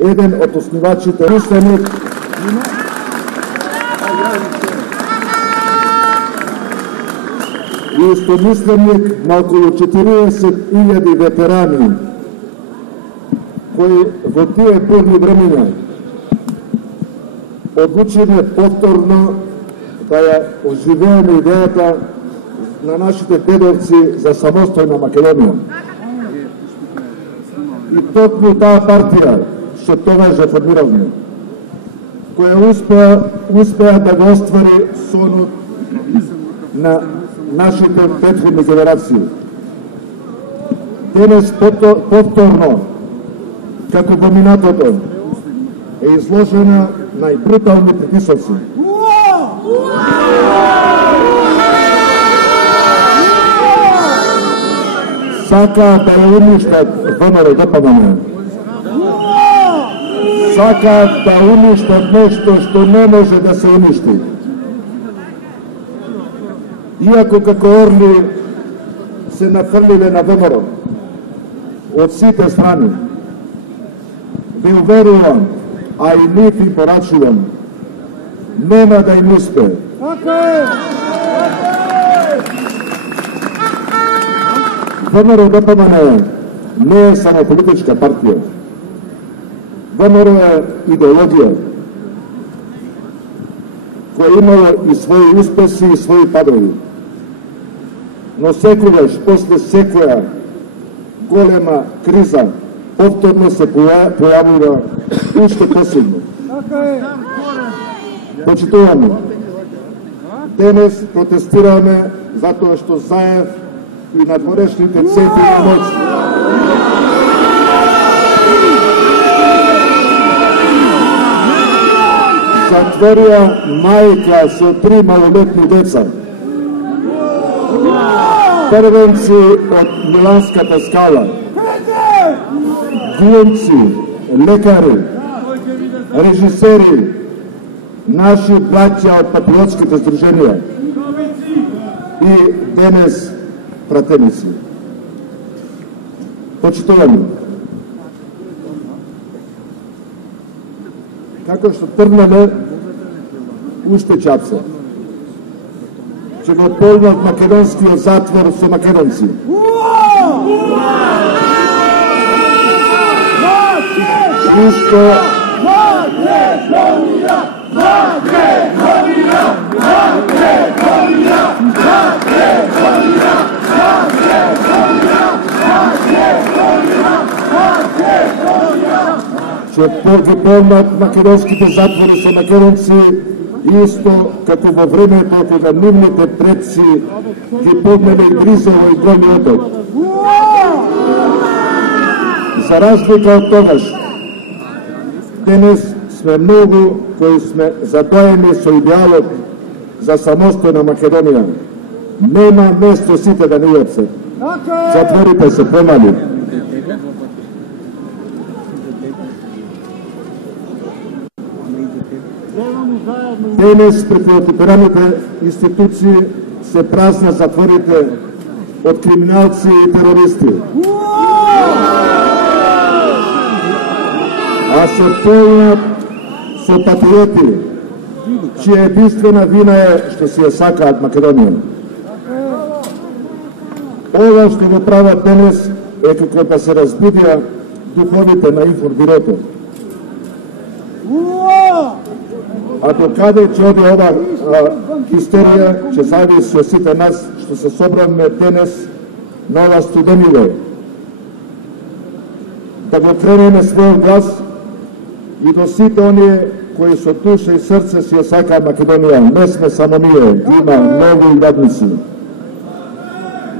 еден од основачите мисленик и истомисленик на околу 40.000 ветерани кои во тие бурни времиња одлучиле повторно да ја оживееме идејата на нашите дедовци за самостојна Македонија. И токму таа партија, што тогаш ја формиравме, која успеа да го оствари сонот на нашите претходни генерации. Денес повторно, како во минатото, е изложена најбрутални притисоци. Сакаат да ја уништат ВМРО ДПМН. Сакаат да уништат нешто што не може да се уништи. Иако како орли се нафрлиле на ВМРО од сите страни, ви уверувам, а и нив им порачувам, нема да им успее. ВМРО ДПМН не е само политичка партија. ВМРО е идеологија, која имала и своји успеси и своји падови. Но секогаш, после секоја голема криза, повторно се појавува уште посилно. Почитуваме. Денес протестираме затоа што Заев и надворешните центри на моќ затворија мајка со 3 малолетни деца. Првенци од Миланската скала, глумци, лекари, режисери, наши браќа од патриотските здруженија и денес пратеници. Почитувани, како што тргнале, уште чапса. Ќе го полнат македонскиот затвор со македонци. Уште ќе ги полнат македонските затвори со македонци, исто како во времето кога нивните предци ги полнеле и Гризово и Голји Оток. За разлика од тогаш, денес сме многу кои сме задоени со идеалот за самостојна Македонија. Нема место сите да не јапсе. Затворите се помали. Денес противопраните институции се празнат затворите од криминалци и терористи. А се полнат со патриоти, чија единствена вина е што си ја сакаат Македонија. Ова што го прават денес е како да се разбудија духовите на информбирото. А докаде ќе оди ова хистерија, ќе зависи од сите нас што се собравме денес на ова студениле. Да го кренеме својот глас и до сите оние кои со душа и срце си ја сакаат Македонија. Не сме само ние, има многу илјадници.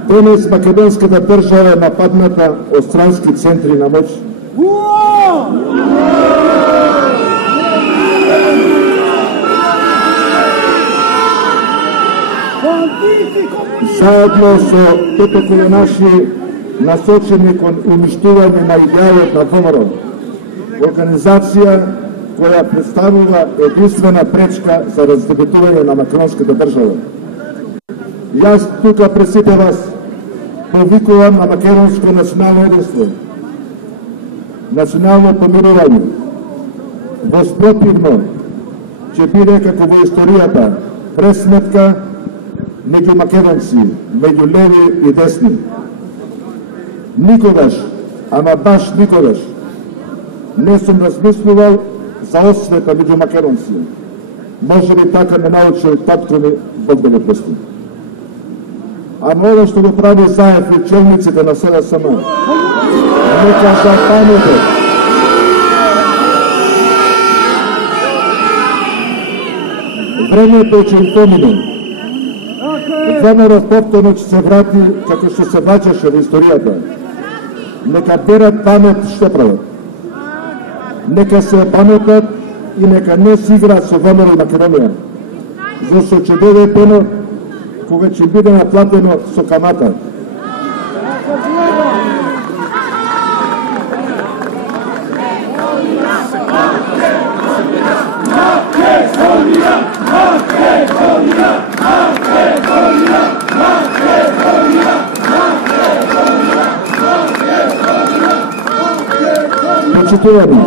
Денес македонската држава е нападната од странски центри на моќ. Заедно со тетокови наши насочени кон уништување на идеалот на ВМРО, организација која представува единствена пречка за раздебитување на македонската држава. Јас тука пред сите вас повикувам на македонско национално единство, национално помирување, Воспротивно, ќе биде како во историјата пресметка меѓу македонци, меѓу леви и десни. Никогаш, ама баш никогаш, не сум размислувал за освета меѓу македонци. Може би така ме научил татко ми, Бог да го прости. Ама ова што го прави Заев и челниците на СДСМ, нека запаметат. Времето ќе им помине. ВМРО повторно ќе се врати како што се враќаше во историјата. Нека берат памет што прават. Нека се паметат и нека не се играат со ВМРО и Македонија. Зашто ќе биде пено кога ќе биде наплатено со камата. Почитувани,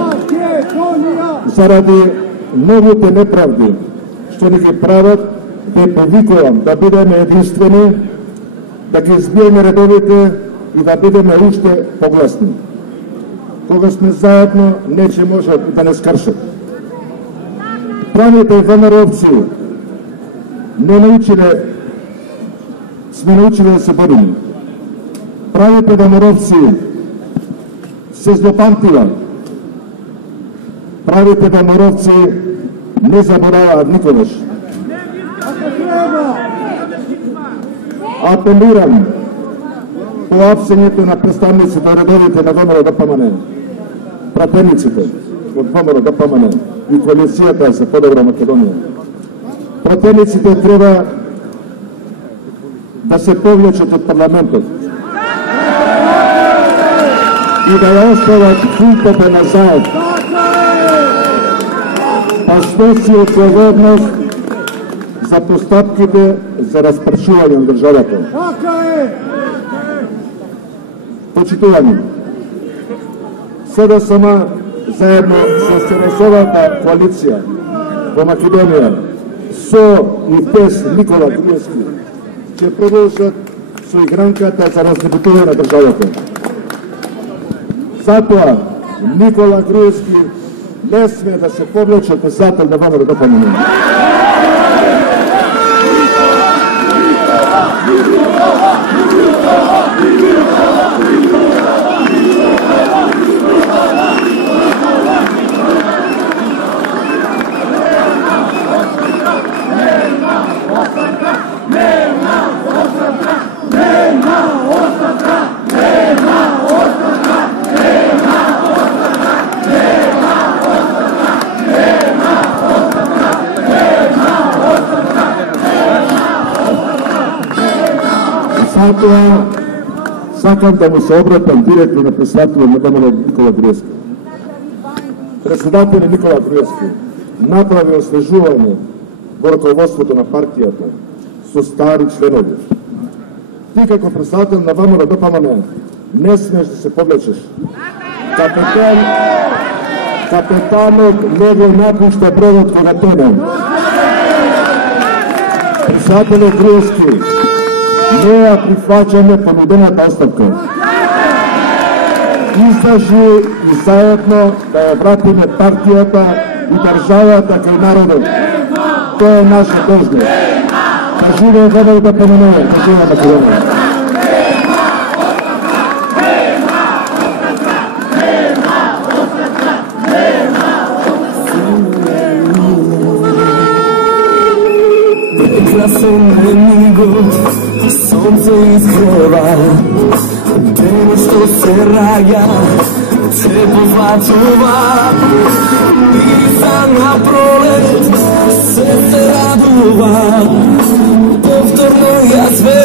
заради новите неправди што ни ги прават, те повикувам да бидеме единствени, да ги избиеме редовите и да бидеме уште погласни. Кога сме заедно, нече можат да не скршат. Правите ВМРО-овци сме научиле да се бориме. Правите ВМРО-овци се злопамтила. Правите ВМРО-овци не забораваат никогаш. Апелирам по апсењето на представниците редовите на ВМРО-ДПМН, пратениците од ВМРО-ДПМН и коалицијата за подобра Македонија. Пратениците треба да се повлечат од парламентот и да ја остават култата на Заев. Па сноси одговорност за постапките за распрашување на државата. Почитувани, СДСМ заедно со СДС-овата коалиција во Македонија, со и без Никола Груевски, ќе продолжат со игранката за раздебутување на државата. Затоа Никола Груевски не сме да се повлече председател на ВМРО-ДПМН. Затоа сакам да му се обратам директно на председателот на ВМРО Никола Груевски. Председателот Никола Груевски направи освежување во раководството на партијата со стари членови. Ти како председател на ВМРО-ДПМН не смеш да се повлечеш. Капетанот не го напушта бродот кога тоне. Председателот Груевски, не ја прифаќаме понудената оставка. Излажи и заедно да ја вратиме партијата и државата кај народот. Тоа е наша должност. Да живее ВМРО-ДПМН, да живее Македонија. Сонце изгрева, денот што се раѓа, се повлачува, мириса на пролет, се радува, повторно ја све